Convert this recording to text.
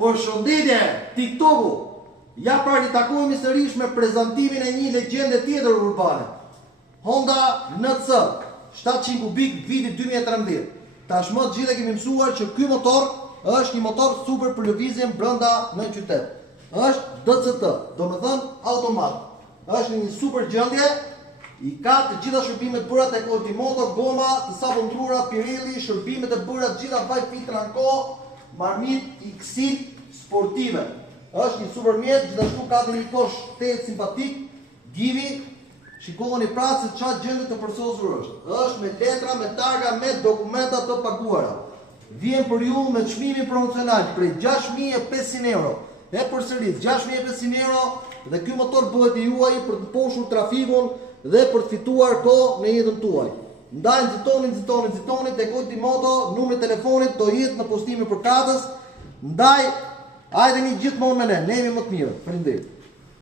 Përshëndetje, TikToku. Ja pra ritakojmë sërish me prezantimin e një legjende tjetër urbane. Honda NC 700 kubik viti 2013. Tashmë të gjithë e kemi mësuar që ky motor është një motor super për lëvizje brenda në qytet. Është DCT, domethënë automat. Është një super gjendje, i ka të gjitha shërbimet bëra tek Ultimoto, goma, të sapontura, Pirelli, shërbimet e bëra të gjitha vaj Fitranco, marmit X-it sportive. Është një super mjet, gjithashtu ka dhe një kosh shtet simpatik, Givi. Shikoni pra se çfarë gjendje të përsosur është. Është me letra, me targa, me dokumenta të paguara. Vjen për ju me çmimin promocional prej 6.500 euro. E përsëris 6.500 euro dhe ky motor bëhet i juaj për të mposhur trafikun dhe për të fituar kohë në jetën tuaj. Ndaj nxitoni tek Ultimoto, numri i telefonit do jetë në postimin për katës. Ndaj, hajdeni gjithmonë me ne jemi më të mirë. Faleminderit.